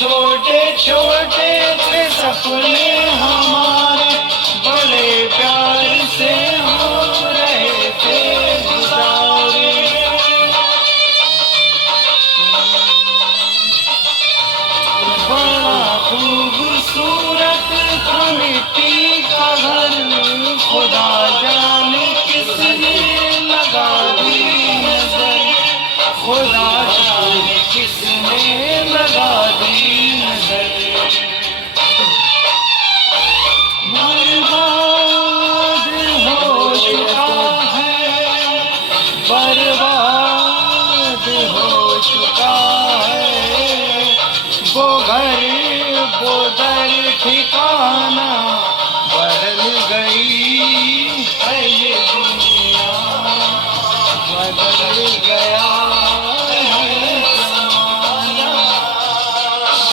छोटे छोटे थे सपने हमारे, बड़े प्यार से हो रहे थे गुजारे। बड़ा खूबसूरत था मिट्टी का घर, खुदा जाने किसने लगा दी नजर, खुदा जाने किसने लगा दी नजर। बर्बाद हो चुका है, बर्बाद हो चुका है वो घर वो दर ठिकाना।